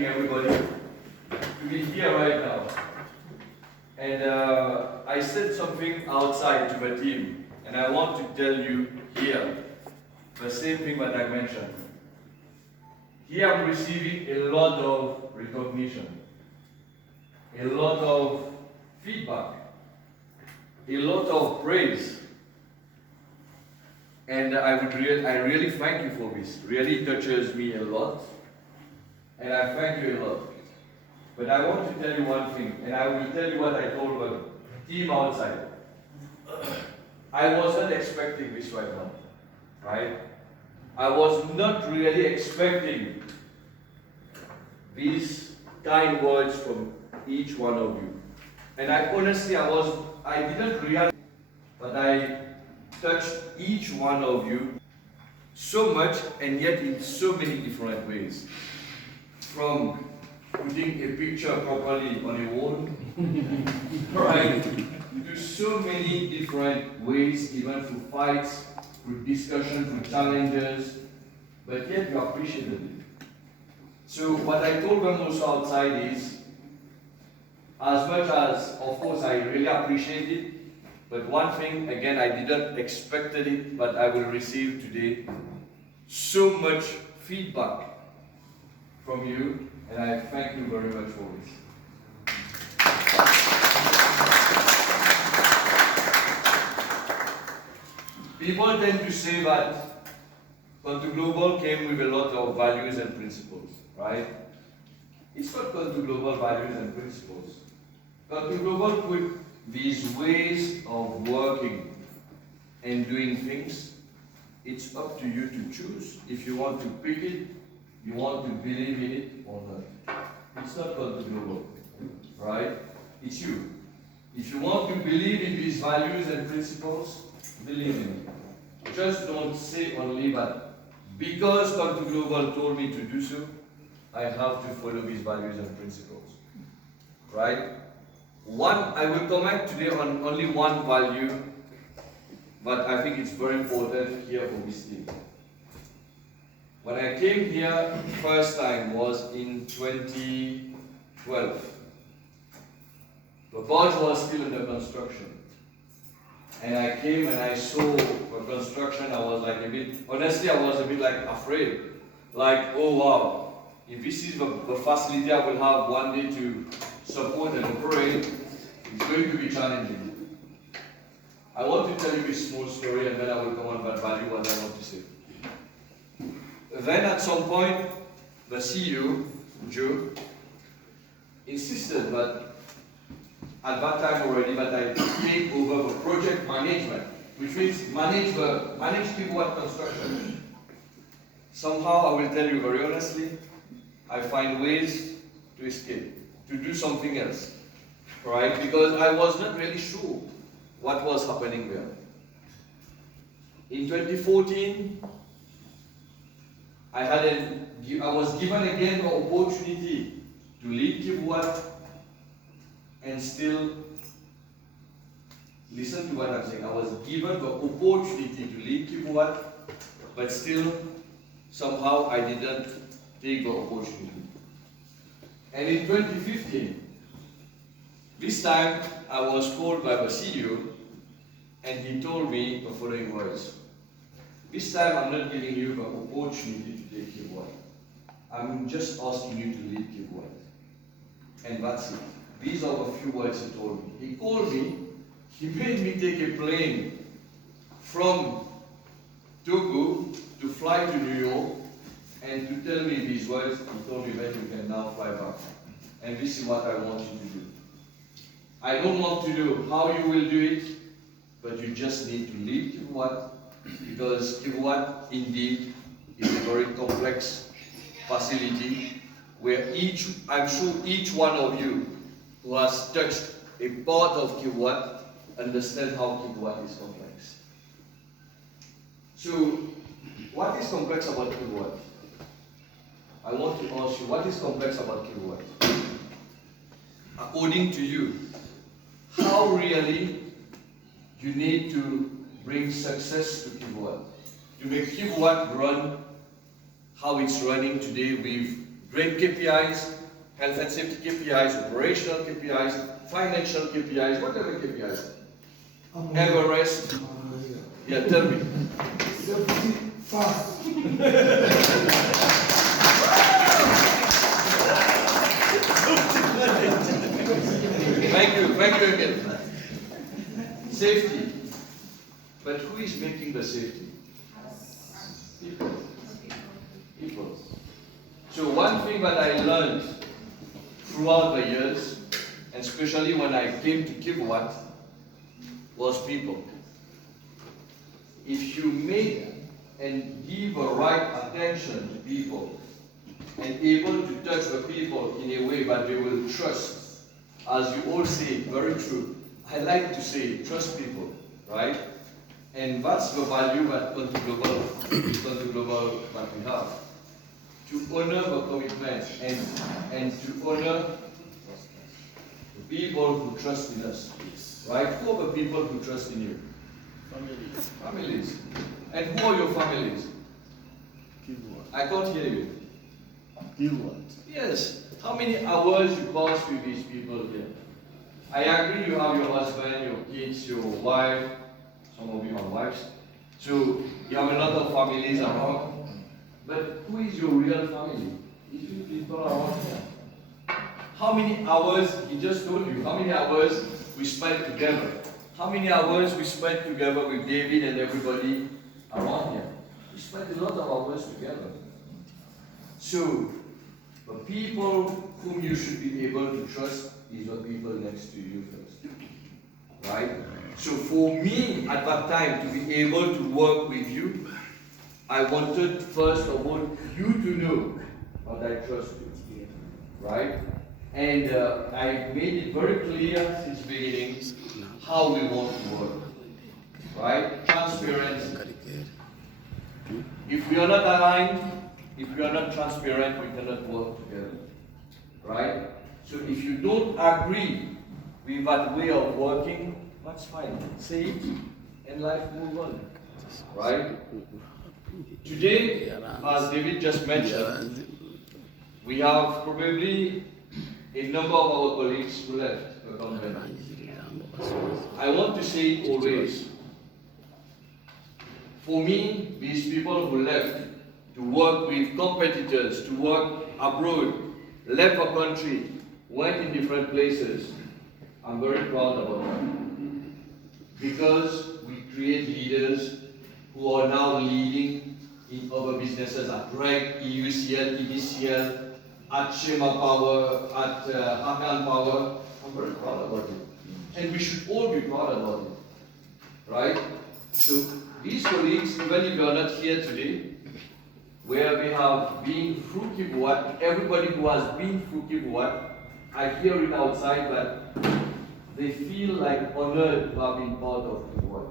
thanking everybody to be here right now. And I said something outside to the team, and I want to tell you here the same thing that I mentioned. Here I'm receiving a lot of recognition, a lot of feedback, a lot of praise. And I really thank you for this. Really touches me a lot. And I thank you a lot. But I want to tell you one thing, and I will tell you what I told the team outside. I wasn't expecting this right now, right? I was not really expecting these kind words from each one of you. And I didn't realize, but I touched each one of you so much, and yet in so many different ways. From putting a picture properly on a wall, right, to so many different ways, even through fights, through discussion, through challenges, but yet you appreciated it. So what I told them also outside is, as much as, of course, I really appreciate it, but one thing, again, I didn't expect it, but I will receive today so much feedback from you, and I thank you very much for this. People tend to say that Conto Global came with a lot of values and principles, right? It's not Conto Global values and principles. Conto Global put these ways of working and doing things. It's up to you to choose if you want to pick it, you want to believe in it or not. It's not Conto Global, right? It's you. If you want to believe in these values and principles, believe in it. Just don't say only that because Conto Global told me to do so, I have to follow these values and principles, right? I will comment today on only one value, but I think it's very important here for this team. When I came here first time was in 2012. The barge was still under construction. And I came and I saw the construction, I was like honestly I was a bit like afraid. Like, oh wow, if this is the facility I will have one day to support and operate, it's going to be challenging. I want to tell you a small story and then I will come on that value what I want to say. Then at some point, the CEO, Joe, insisted that at that time already that I take over the project management, which means manage kilowatt construction. Somehow, I will tell you very honestly, I find ways to escape, to do something else, right? Because I was not really sure what was happening there. In 2014, I was given again the opportunity to lead kilowatt and still listen to what I'm saying. I was given the opportunity to lead kilowatt, but still somehow I didn't take the opportunity. And in 2015, this time I was called by the CEO and he told me the following words. This time I'm not giving you the opportunity to take kilowatt. I'm just asking you to lead kilowatt. And that's it. These are the few words he told me. He called me, he made me take a plane from Togo to fly to New York and to tell me these words. He told me that you can now fly back. And this is what I want you to do. I don't want to know how you will do it, but you just need to lead kilowatt, because kilowatt indeed is a very complex facility where I'm sure each one of you who has touched a part of kilowatt understand how kilowatt is complex. So, what is complex about kilowatt? I want to ask you, what is complex about kilowatt? According to you, how really you need to bring success to kilowatt, to make kilowatt run how it's running today with Great KPIs, health and safety KPIs, operational KPIs, financial KPIs, whatever KPIs. Everest. Yeah, tell me. Fast. Thank you again. Safety. But who is making the safety? People. People. So one thing that I learned throughout the years, and especially when I came to Kivuat, was people. If you make and give a right attention to people, and able to touch the people in a way that they will trust, as you all say, very true. I like to say, trust people, right? And that's the value that Country Global that we have. To honor the commitment and to honor the people who trust in us. Right? Who are the people who trust in you? Families. Families. And who are your families? I can't hear you. Kivuat. Yes. How many hours you pass with these people here? I agree you have your husband, your kids, your wife. Some of you have wives. So you have a lot of families around. But who is your real family? Is you people around here. How many hours, he just told you, how many hours we spent together? How many hours we spent together with David and everybody around here? We spent a lot of hours together. So, the people whom you should be able to trust is the people next to you first. Right? So for me, at that time, to be able to work with you, I wanted, first of all, you to know that I trust you. Right? And I made it very clear since the beginning how we want to work. Right? Transparency. If we are not aligned, if we are not transparent, we cannot work together. Right? So if you don't agree with that way of working, that's fine. Say it and life move on. Right? Today, as David just mentioned, we have probably a number of our colleagues who left the company. I want to say it always. For me, these people who left to work with competitors, to work abroad, left the country, went in different places, I'm very proud about that. Because we create leaders who are now leading in other businesses at REG, EUCL, EDCL, at Shema Power, at Hakan Power. I'm very proud about it. And we should all be proud about it. Right? So these colleagues, even if you are not here today, where they have been through Kivuat, everybody who has been through Kivuat, I hear it outside that they feel like honored to have been part of Kivuat.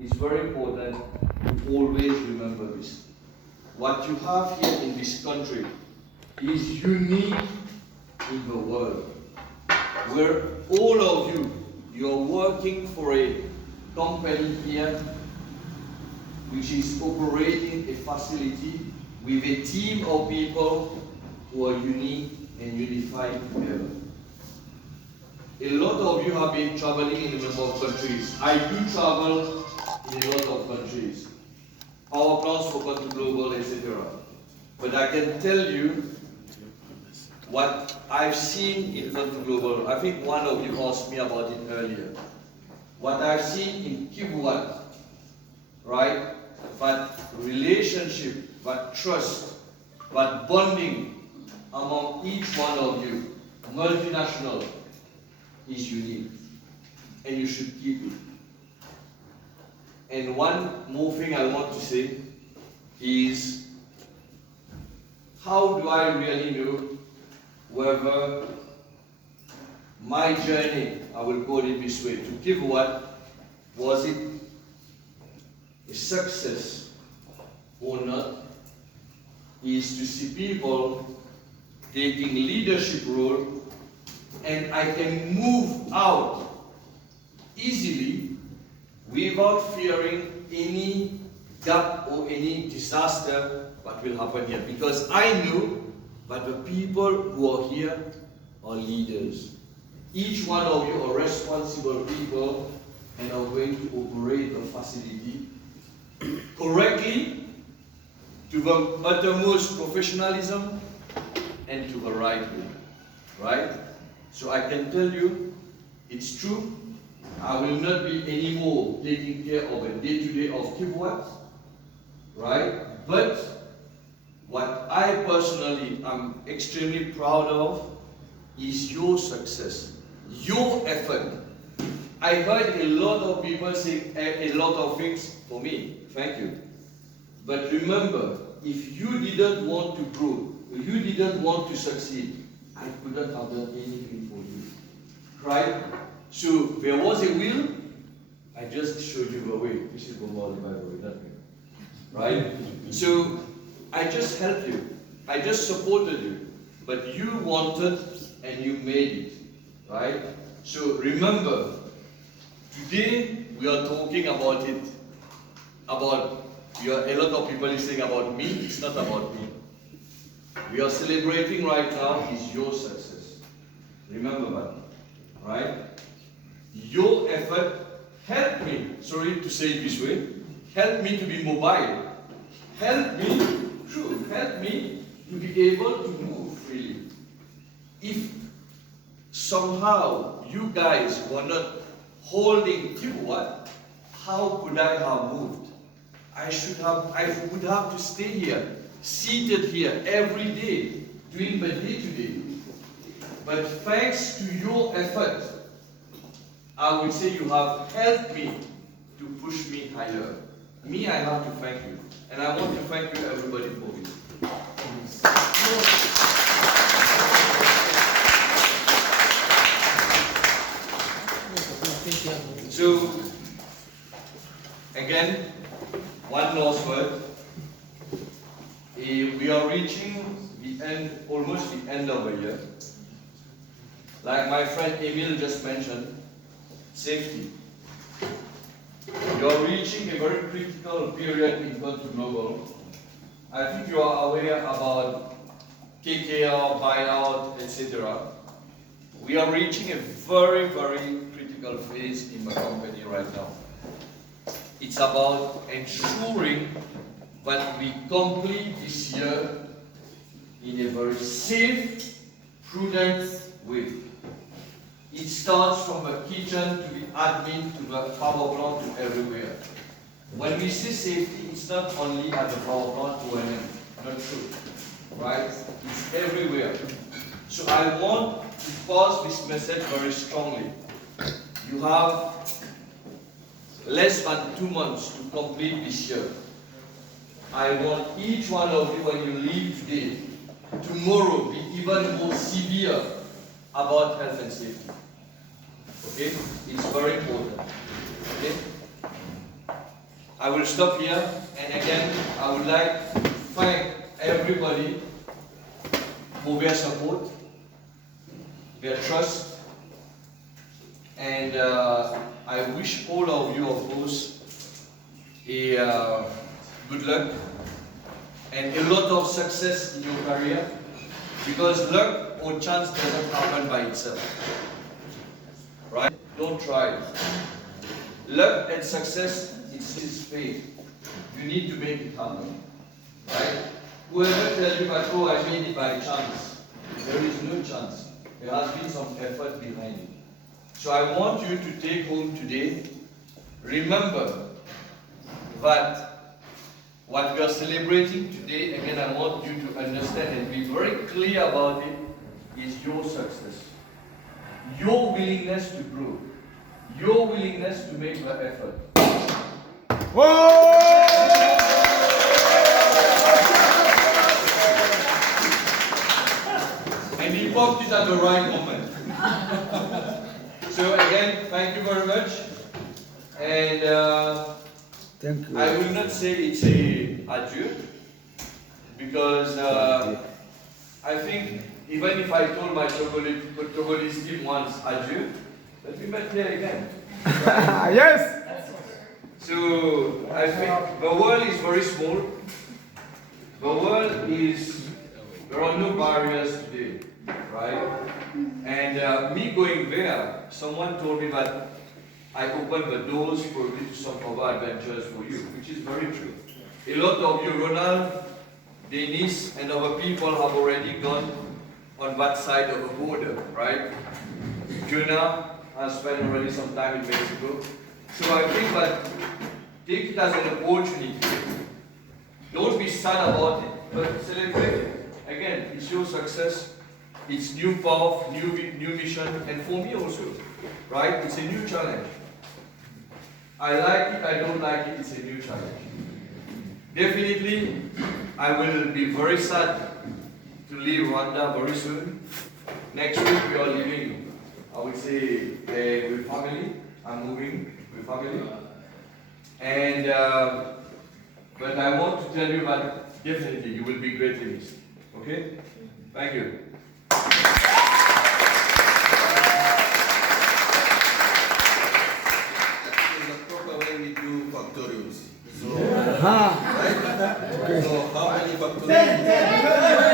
It's very important to always remember this. What you have here in this country is unique in the world, where all of you, you're working for a company here which is operating a facility with a team of people who are unique and unified together. A lot of you have been traveling in a number of countries. I do travel in a lot of countries. Power plants for Country Global, etc. But I can tell you what I've seen in Country Global. I think one of you asked me about it earlier. What I've seen in Kivuat, right? That relationship, that trust, that bonding among each one of you, multinational, is unique. And you should keep it. And one more thing I want to say is, how do I really know whether my journey, I will call it this way, to Kivuat, was it a success or not, is to see people taking leadership role, and I can move out easily without fearing any gap or any disaster that will happen here. Because I know but the people who are here are leaders. Each one of you are responsible people and are going to operate the facility correctly, to the uttermost professionalism, and to the right way. Right? So I can tell you, it's true. I will not be anymore taking care of a day-to-day of Kivuat, right? But what I personally am extremely proud of is your success, your effort. I heard a lot of people say a lot of things for me. Thank you. But remember, if you didn't want to grow, if you didn't want to succeed, I couldn't have done anything for you. Right? So there was a will, I just showed you the way. This is Bomali, by the way, not me. Right? So I just helped you. I just supported you. But you wanted and you made it. Right? So remember, today we are talking about it. A lot of people are saying about me, it's not about me. We are celebrating right now is your success. Remember that. Right? Your effort helped me, sorry to say it this way, helped me to be mobile. Helped me to be able to move freely. If somehow you guys were not holding Kivuat, how could I have moved? I would have to stay here, seated here every day, doing my day-to-day. But thanks to your effort, I would say you have helped me to push me higher. Me, I have to thank you. And I want to thank you everybody for it. So, again, one last word. We are reaching the end, almost the end of the year. Like my friend Emil just mentioned, safety. You are reaching a very critical period in Contour Global. I think you are aware about KKR, buyout, etc. We are reaching a very, very critical phase in the company right now. It's about ensuring that we complete this year in a very safe, prudent way. It starts from the kitchen to the admin to the power plant to everywhere. When we say safety, it's not only at the power plant O&M, not true, right? It's everywhere. So I want to pass this message very strongly. You have less than 2 months to complete this year. I want each one of you, when you leave today, tomorrow be even more severe about health and safety. Okay? It's very important. Okay? I will stop here, and again, I would like to thank everybody for their support, their trust, and I wish all of you, of course, a good luck and a lot of success in your career, because luck or chance doesn't happen by itself. Right? Don't try it. Luck and success, it's faith. You need to make it happen. Right? Whoever tells you that, oh, I made it by chance, there is no chance. There has been some effort behind it. So I want you to take home today, remember that what we are celebrating today, again I want you to understand and be very clear about it, is your success. Your willingness to grow. Your willingness to make the effort. And he popped it at the right moment. So again, thank you very much. And thank you. I will not say it's a adieu, because I think even if I told my Togolese team once adieu, but we met here again. Yes! So I think the world is very small. The world is There are no barriers today, right? And me going there, someone told me that I opened the doors probably to some other adventures for you, which is very true. A lot of you, Ronald, Denise, and other people have already gone on that side of the border, right? Jonah has spent already some time in Mexico. So I think that take it as an opportunity. Don't be sad about it, but celebrate it. Again, it's your success, it's new path, new mission, and for me also, right? It's a new challenge. I like it, I don't like it, it's a new challenge. Definitely, I will be very sad to leave Rwanda very soon. Next week we are leaving, I would say, with family. I'm moving with family. And, but I want to tell you that definitely you will be greatly missed. Okay? Thank you. In the proper way we do factorials. So, Aha. right? So how many factorials?